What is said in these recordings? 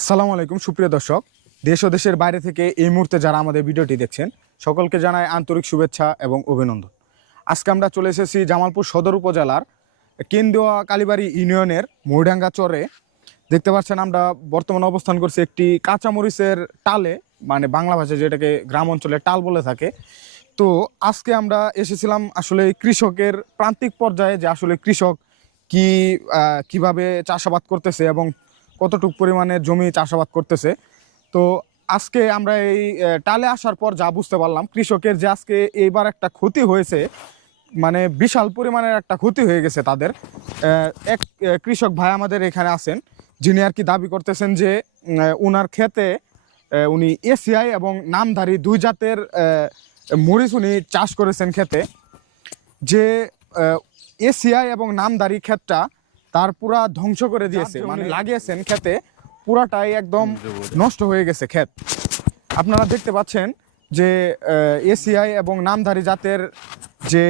আসসালামু আলাইকুম, সুপ্রিয় দর্শক। দেশ ও দেশের বাইরে থেকে এই মুহূর্তে যারা আমাদের ভিডিওটি দেখছেন, সকলকে জানাই আন্তরিক শুভেচ্ছা এবং অভিনন্দন। আজকে আমরা চলে এসেছি জামালপুর সদর উপজেলার কেন্দ্রীয় কালীবাড়ি ইউনিয়নের মৌডাঙ্গা চরে। দেখতে পাচ্ছেন, আমরা বর্তমানে অবস্থান করছি একটি কাঁচামরিচের টালে মানে বাংলা ভাষায় যেটাকে গ্রাম অঞ্চলে টাল বলে থাকে। তো আজকে আমরা এসেছিলাম আসলে কৃষকের প্রান্তিক পর্যায়ে যে আসলে কৃষক কি কীভাবে চাষাবাদ করতেছে এবং কতটুকু পরিমাণে জমি চাষাবাদ করতেছে। তো আজকে আমরা এই টালে আসার পর যা বুঝতে পারলাম, কৃষকের যে আজকে এইবার একটা ক্ষতি হয়েছে মানে বিশাল পরিমাণের একটা ক্ষতি হয়ে গেছে তাদের। এক কৃষক ভাই আমাদের এখানে আছেন, যিনি আর কি দাবি করতেছেন যে উনার ক্ষেতে উনি এসিআই এবং নামধারী দুই জাতের মরিচ উনি চাষ করেছেন ক্ষেতে। যে এসিআই এবং নামধারী ক্ষেতটা তার পুরা ধ্বংস করে দিয়েছে মানে লাগিয়েছেন ক্ষেতে পুরাটাই একদম নষ্ট হয়ে গেছে ক্ষেত। আপনারা দেখতে পাচ্ছেন যে এসিআই এবং নামধারী জাতের যে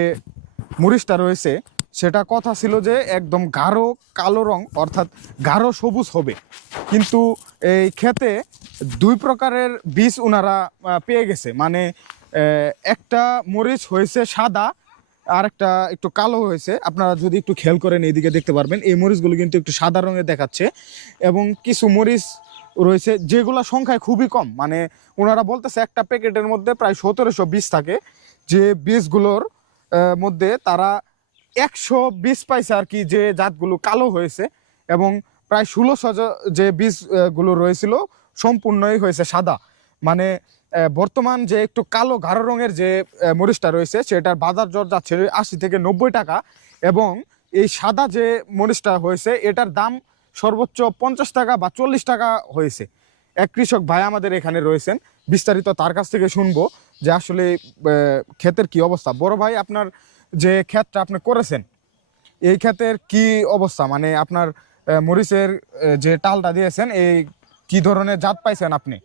মরিচটা রয়েছে সেটা কথা ছিল যে একদম গাঢ় কালো রং অর্থাৎ গাঢ় সবুজ হবে। কিন্তু এই ক্ষেতে দুই প্রকারের বীজ ওনারা পেয়ে গেছে। মানে একটা মরিচ হয়েছে সাদা আর একটা একটু কালো হয়েছে। আপনারা যদি একটু খেয়াল করেন, এইদিকে দেখতে পারবেন। এই মরিচগুলো কিন্তু একটু সাদা রঙের দেখাচ্ছে এবং কিছু মরিচ রয়েছে যেগুলো সংখ্যায় খুবই কম। মানে ওনারা বলতেছে একটা প্যাকেটের মধ্যে প্রায় সতেরোশো বীজ থাকে। যে বীজগুলোর মধ্যে তারা একশো বীজ পাইছে আর কি, যে জাতগুলো কালো হয়েছে এবং প্রায় ষোলোশো যে বীজগুলো রয়েছিল সম্পূর্ণই হয়েছে সাদা। মানে বর্তমান যে একটু কালো গাঢ় রঙের যে মরিচটা রয়েছে, সেটার বাজার দর যাচ্ছে আশি থেকে নব্বই টাকা এবং এই সাদা যে মরিচটা হয়েছে, এটার দাম সর্বোচ্চ পঞ্চাশ টাকা বা চল্লিশ টাকা হয়েছে। এক কৃষক ভাই আমাদের এখানে রয়েছেন, বিস্তারিত তার কাছ থেকে শুনব যে আসলে ক্ষেতের কি অবস্থা। বড় ভাই, আপনার যে ক্ষেতটা আপনি করেছেন, এই ক্ষেতের কি অবস্থা? মানে আপনার মরিচের যে টালটা দিয়েছেন, এই কি ধরনের জাত পাইছেন আপনি?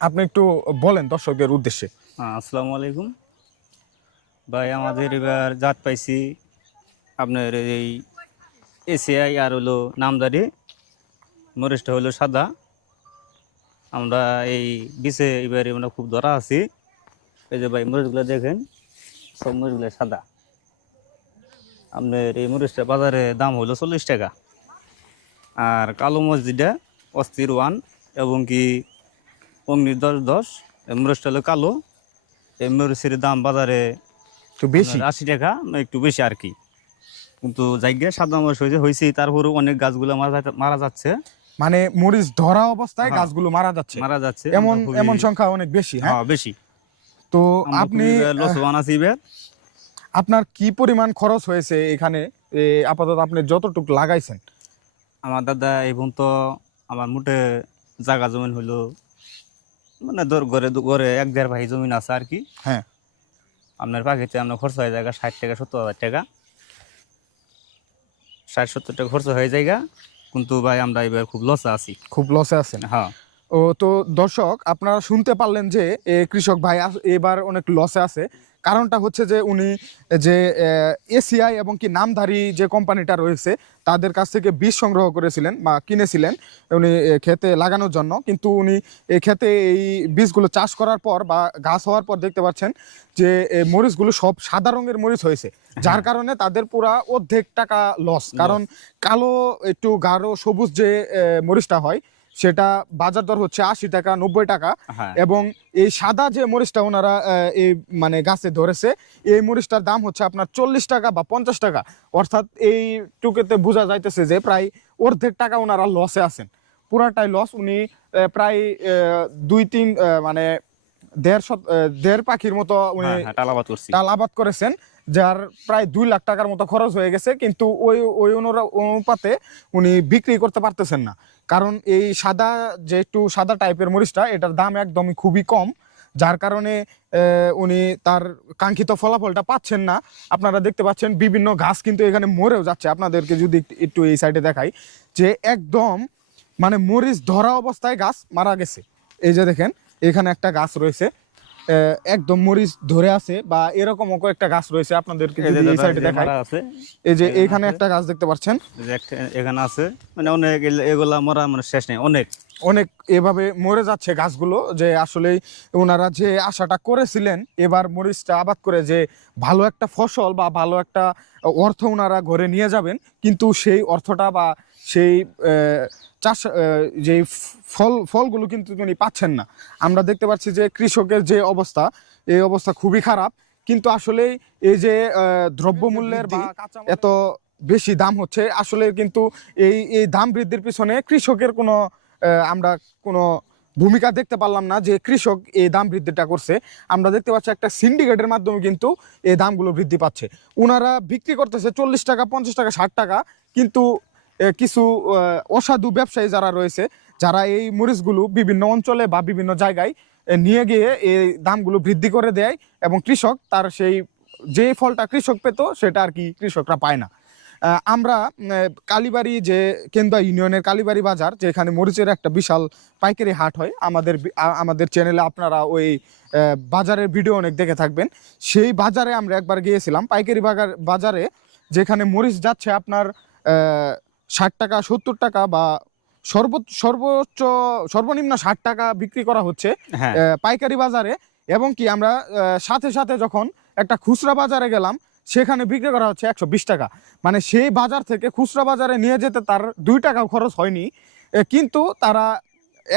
আপনি একটু বলেন দর্শকদের উদ্দেশ্যে। আসসালামু আলাইকুম। ভাই, আমাদের এবার জাত পাইছি আপনার এই এসিআই আর হলো নামদারি। মরিচটা হলো সাদা। আমরা এই বিচে এবারে আমরা খুব ধরা আছি। এই যে ভাই, মরিচগুলো দেখেন, সব মরিচগুলো সাদা। আপনার এই মরিচটা বাজারে দাম হলো চল্লিশ টাকা। আর কালো যেটা অস্থির ওয়ান এবং কি অগ্নির দশ দশ এই হলো কালো এই দাম বাজারে একটু বেশি? আশি টাকা একটু বেশি আর কি। কিন্তু জায়গায় সাদা মরিচ হয়েছে হয়েছে তারপরেও অনেক গাছগুলো মারা যাচ্ছে মানে মরিচ ধরা অবস্থায় হ্যাঁ। গাছগুলো মারা যাচ্ছে। মারা যাচ্ছে এমন এমন সংখ্যা অনেক বেশি হ্যাঁ? হ্যাঁ বেশি। তো আপনি আপনার কি পরিমাণ খরচ হয়েছে এখানে? আপাতত আপনি যতটুকু লাগাইছেন। আমার দাদা এই পর্যন্ত আমার মোটে জায়গা জমিন হইল মানে ধর ঘরে ঘরে এক দেড় ভাই জমিন আছে আর কি। হ্যাঁ। আপনার পাখিতে আপনার খরচ হয়ে জায়গা ষাট টাকা সত্তর হাজার টাকা। ষাট সত্তর টাকা খরচ হয়ে জায়গা কিন্তু ভাই আমরা এবার খুব লসে আছি। খুব লসে আছেন? হ্যাঁ। ও তো দর্শক আপনারা শুনতে পারলেন যে কৃষক ভাই এবার অনেক লসে আছে। কারণটা হচ্ছে যে উনি যে এসিআই এবং কি নামধারী যে কোম্পানিটা রয়েছে তাদের কাছ থেকে বীজ সংগ্রহ করেছিলেন বা কিনেছিলেন উনি ক্ষেতে লাগানোর জন্য। কিন্তু উনি এই ক্ষেতে এই বীজগুলো চাষ করার পর বা গাছ হওয়ার পর দেখতে পাচ্ছেন যে মরিচগুলো সব সাদা রঙের মরিচ হয়েছে। যার কারণে তাদের পুরা অর্ধেক টাকা লস কারণ কালো একটু গাঢ় সবুজ যে মরিচটা হয় সেটা বাজার দর হচ্ছে আশি টাকা নব্বই টাকা। হ্যাঁ। এবং এই সাদা যে মরিচটা ওনারা এই মানে গাছে ধরেছে এই মরিচটার দাম হচ্ছে আপনার চল্লিশ টাকা বা পঞ্চাশ টাকা। অর্থাৎ এই টুকেতে বোঝা যাইতেছে যে প্রায় অর্ধেক টাকা ওনারা লসে আছেন। পুরাটাই লস উনি প্রায় দুই তিন মানে দেড় শত দেড় পাখির মতো উনি হ্যাঁ, হ্যাঁ, তাল আবাদ করেছেন। যার প্রায় দুই লাখ টাকার মতো খরচ হয়ে গেছে, কিন্তু ওই ওই অনুপাতে উনি বিক্রি করতে পারতেছেন না। কারণ এই সাদা যে একটু সাদা টাইপের মরিচটা, এটার দাম একদমই খুবই কম, যার কারণে উনি তার কাঙ্ক্ষিত ফলাফলটা পাচ্ছেন না। আপনারা দেখতে পাচ্ছেন বিভিন্ন গাছ কিন্তু এখানে মরেও যাচ্ছে। আপনাদেরকে যদি একটু- এই সাইডে দেখাই, যে একদম মানে মরিচ ধরা অবস্থায় গাছ মারা গেছে। এই যে দেখেন, এখানে একটা গাছ রয়েছে। একদম মরিচ ধরে আছে বা এরকমও কয়েকটা গাছ রয়েছে আপনাদেরকে এই যে যদি এই সাইডে যে দেখায় আছে এই যে এখানে একটা গাছ দেখতে পাচ্ছেন। এখানে আছে মানে অনেক এগুলা- এগুলা মরা মানে শেষ নেই অনেক। অনেক এভাবে মরে যাচ্ছে গাছগুলো যে আসলে ওনারা যে আশাটা করেছিলেন এবার মরিচটা আবাদ করে যে ভালো একটা ফসল বা ভালো একটা অর্থ ওনারা ঘরে নিয়ে যাবেন কিন্তু সেই অর্থটা বা সেই চাষ যে ফল ফলগুলো কিন্তু উনি পাচ্ছেন না। আমরা দেখতে পাচ্ছি যে কৃষকের যে অবস্থা এই অবস্থা খুবই খারাপ। কিন্তু আসলে এই যে দ্রব্যমূল্যের বা এত বেশি দাম হচ্ছে আসলে কিন্তু এই এই দাম বৃদ্ধির পিছনে কৃষকের কোনো আমরা কোনো ভূমিকা দেখতে পারলাম না যে কৃষক এই দাম বৃদ্ধিটা করছে। আমরা দেখতে পাচ্ছি একটা সিন্ডিকেটের মাধ্যমে কিন্তু এই দামগুলো বৃদ্ধি পাচ্ছে। ওনারা বিক্রি করতেছে চল্লিশ টাকা পঞ্চাশ টাকা ষাট টাকা কিন্তু কিছু অসাধু ব্যবসায়ী যারা রয়েছে, যারা এই মরিচগুলো বিভিন্ন অঞ্চলে বা বিভিন্ন জায়গায় নিয়ে গিয়ে এই দামগুলো বৃদ্ধি করে দেয় এবং কৃষক তার সেই, যে ফলটা কৃষক পেত, সেটা আর কি কৃষকরা পায় না। আমরা কালীবাড়ি যে কেন্দুয়া ইউনিয়নের কালীবাড়ি বাজার, যেখানে মরিচের একটা বিশাল পাইকারি হাট হয়, আমাদের আমাদের চ্যানেলে আপনারা ওই বাজারের ভিডিও অনেক দেখে থাকবেন। সেই বাজারে আমরা একবার গিয়েছিলাম, পাইকারি বাজারে, যেখানে মরিচ যাচ্ছে আপনার ষাট টাকা সত্তর টাকা বা সর্ব সর্বোচ্চ সর্বনিম্ন ষাট টাকা বিক্রি করা হচ্ছে হ্যাঁ। পাইকারি বাজারে এবং কি আমরা সাথে সাথে যখন একটা খুচরা বাজারে গেলাম সেখানে বিক্রি করা হচ্ছে একশো বিশ টাকা। মানে সেই বাজার থেকে খুচরা বাজারে নিয়ে যেতে তার দুই টাকা খরচ হয়নি কিন্তু তারা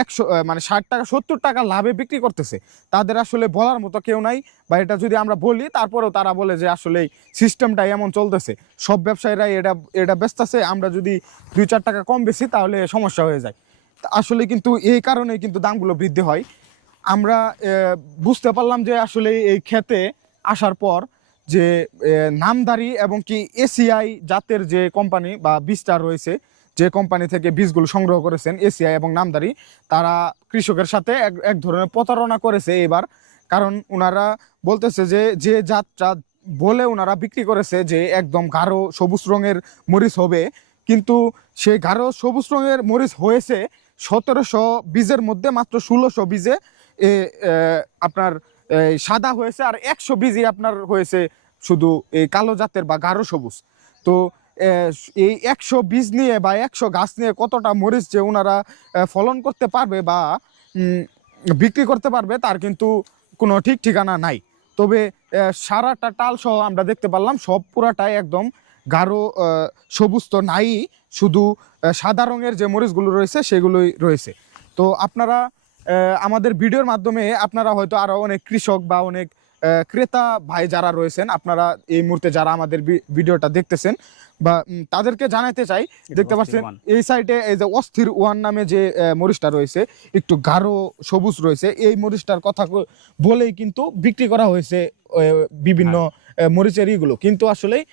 একশো মানে ষাট টাকা, সত্তর টাকা লাভে বিক্রি করতেছে। তাদের আসলে বলার মতো কেউ নাই। বা এটা যদি আমরা বলি, তারপরেও তারা বলে যে আসলে সিস্টেমটা এমন চলতেছে। সব ব্যবসায়ীরাই এটা এটা বেচতেছে আমরা যদি দুই চার টাকা কম বেশি, তাহলে সমস্যা হয়ে যায়। আসলে কিন্তু এই কারণেই কিন্তু দামগুলো বৃদ্ধি হয়। আমরা বুঝতে পারলাম যে আসলে এই ক্ষেতে আসার পর যে নামদারি এবং কি এসিআই জাতের যে কোম্পানি বা বিস্টার রয়েছে যে কোম্পানি থেকে বীজগুলো সংগ্রহ করেছেন এসিআই এবং নামদারি তারা কৃষকের সাথে এক এক ধরনের প্রতারণা করেছে এবার। কারণ ওনারা বলতেছে যে যে জাতটা বলে ওনারা বিক্রি করেছে যে একদম গাঢ় সবুজ রঙের মরিচ হবে কিন্তু সেই গাঢ় সবুজ রঙের মরিচ হয়েছে সতেরোশো বীজের মধ্যে মাত্র ষোলোশো বীজে। এ, আপনার সাদা হয়েছে আর একশো বীজই আপনার হয়েছে শুধু এই কালো জাতের বা গাঢ় সবুজ। তো এই একশো বীজ নিয়ে বা একশো গাছ নিয়ে কতটা মরিচ যে ওনারা ফলন করতে পারবে বা বিক্রি করতে পারবে তার কিন্তু কোনো ঠিক ঠিকানা নাই। তবে সারাটা টাল সহ আমরা দেখতে পারলাম সব পুরাটাই একদম গাঢ় সবুজ তো নাই, শুধু সাদা রঙের যে মরিচগুলো রয়েছে সেগুলোই রয়েছে। তো আপনারা আমাদের ভিডিওর মাধ্যমে আপনারা হয়তো আরও অনেক কৃষক বা অনেক ক্রেতা ভাই যারা রয়েছেন আপনারা এই মুহূর্তে যারা আমাদের ভিডিওটা দেখতেছেন বা তাদেরকে জানাতে চাই দেখতে পাচ্ছেন এই সাইডে এই যে অস্থির ওয়ান নামে যে মরিচটা রয়েছে একটু গাঢ় সবুজ রয়েছে। এই মরিচটার কথা বলেই কিন্তু বিক্রি করা হয়েছে বিভিন্ন মরিচের ইগুলো। কিন্তু আসলে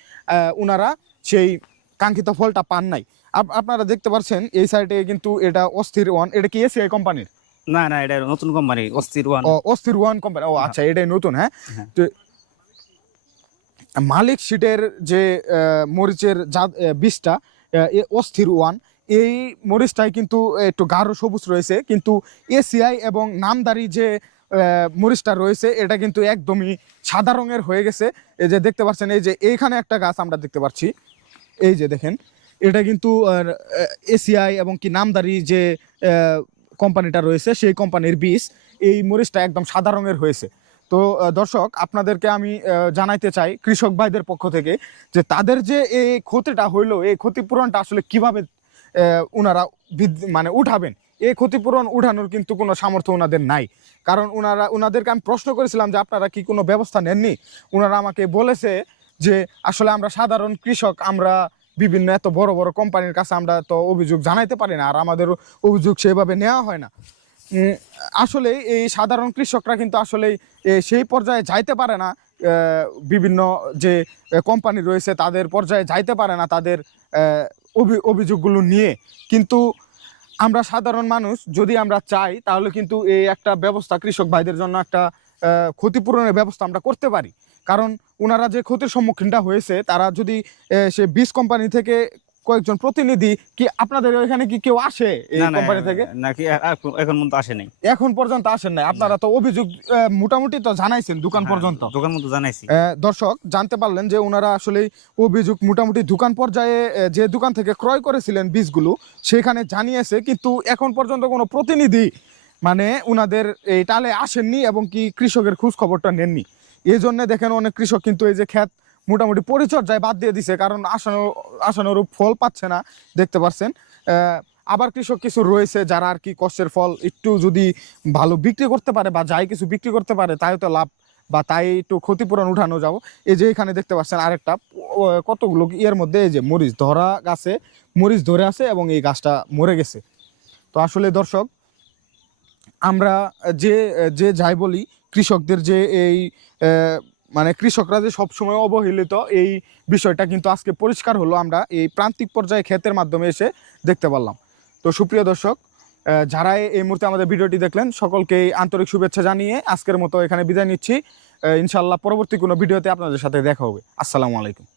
ওনারা সেই কাঙ্ক্ষিত ফলটা পান নাই। আপ- আপনারা দেখতে পাচ্ছেন এই সাইডে কিন্তু এটা অস্থির ওয়ান। এটা কি এসিআই কোম্পানির? না না এটা নতুন কোম্পানি অস্থির ওয়ান ও অস্থির ওয়ান কোম্পানি ও আচ্ছা এটাই নতুন হ্যাঁ? হ্যাঁ। তো মালিক সিটের যে মরিচের জাত বীজটা অস্থির ওয়ান এই মরিচটাই কিন্তু একটু গাঢ় সবুজ রয়েছে কিন্তু এসিআই এবং নামদারি যে আহ, মরিচটা রয়েছে এটা কিন্তু একদমই সাদা রঙের হয়ে গেছে। এই যে দেখতে পাচ্ছেন এই যে এইখানে একটা গাছ আমরা দেখতে পাচ্ছি। এই যে দেখেন এটা কিন্তু এসিআই এবং কি নামদারি যে আহ, কোম্পানিটা রয়েছে, সেই কোম্পানির বীজ, এই মরিচটা একদম সাদা রঙের হয়েছে। তো দর্শক, আপনাদেরকে আমি জানাইতে চাই কৃষক ভাইদের পক্ষ থেকে যে তাদের যে এই ক্ষতিটা হইল, এই ক্ষতিপূরণটা আসলে কীভাবে ওনারা মানে উঠাবেন, এই ক্ষতিপূরণ উঠানোর কিন্তু কোনো সামর্থ্য ওনাদের নাই। কারণ ওনারা ওনাদেরকে আমি প্রশ্ন করেছিলাম যে আপনারা কি কোনো ব্যবস্থা নেননি? ওনারা আমাকে বলেছে যে আসলে আমরা সাধারণ কৃষক, আমরা বিভিন্ন এত বড় বড় কোম্পানির কাছে আমরা তো অভিযোগ জানাইতে পারি না, আর আমাদের অভিযোগ সেভাবে নেওয়া হয় না। আসলে এই সাধারণ কৃষকরা কিন্তু আসলে সেই পর্যায়ে যাইতে পারে না বিভিন্ন যে কোম্পানি রয়েছে তাদের পর্যায়ে যাইতে পারে না তাদের অভি- অভিযোগগুলো নিয়ে। কিন্তু আমরা সাধারণ মানুষ, যদি আমরা চাই, তাহলে কিন্তু এই একটা ব্যবস্থা কৃষক ভাইদের জন্য একটা ক্ষতিপূরণের ব্যবস্থা আমরা করতে পারি। কারণ ওনারা যে ক্ষতির সম্মুখীনটা হয়েছে তারা যদি সে বীজ কোম্পানি থেকে কয়েকজন প্রতিনিধি কি আপনাদের ওইখানে কি কেউ আসে এই কোম্পানি থেকে? নাকি এখন- পর্যন্ত আসে নাই। এখন পর্যন্ত আসেন নাই। আপনারা তো অভিযোগ মোটামুটি তো জানাইছেন দোকান হ্যাঁ, পর্যন্ত। দোকান মতো জানাইছি। দর্শক জানতে পারলেন যে ওনারা আসলে অভিযোগ মোটামুটি দোকান পর্যায়ে যে দোকান থেকে ক্রয় করেছিলেন বীজগুলো সেখানে জানিয়েছে কিন্তু এখন পর্যন্ত কোনো প্রতিনিধি মানে ওনাদের এই টালে আসেননি এবং কি কৃষকের খোঁজ খবরটা নেননি। এই জন্য দেখেন অনেক কৃষক কিন্তু এই যে ক্ষেত মোটামুটি পরিচর্যায় বাদ দিয়ে দিছে, কারণ আসানো আসানোরূপ ফল পাচ্ছে না, দেখতে পাচ্ছেন আবার কৃষক কিছু রয়েছে যারা আর কি কষ্টের ফল একটু যদি ভালো বিক্রি করতে পারে বা যাই কিছু বিক্রি করতে পারে, তাই তো লাভ বা তাই একটু ক্ষতিপূরণ উঠানো যাব। এই যে এখানে দেখতে পাচ্ছেন আরেকটা কতগুলো ইয়ের মধ্যে এই যে মরিচ ধরা গাছে, মরিচ ধরে আছে এবং এই গাছটা মরে গেছে। তো আসলে দর্শক, আমরা যে যে যাই বলি কৃষকদের যে এই মানে কৃষকরা যে সবসময় অবহেলিত, এই বিষয়টা কিন্তু আজকে পরিষ্কার হলো, আমরা এই প্রান্তিক পর্যায়ে ক্ষেতের মাধ্যমে এসে দেখতে পারলাম। তো সুপ্রিয় দর্শক যারা এই মুহূর্তে আমাদের ভিডিওটি দেখলেন সকলকে আন্তরিক শুভেচ্ছা জানিয়ে আজকের মতো এখানে বিদায় নিচ্ছি। ইনশাল্লাহ পরবর্তী কোনো ভিডিওতে আপনাদের সাথে দেখা হবে। আসসালামু আলাইকুম।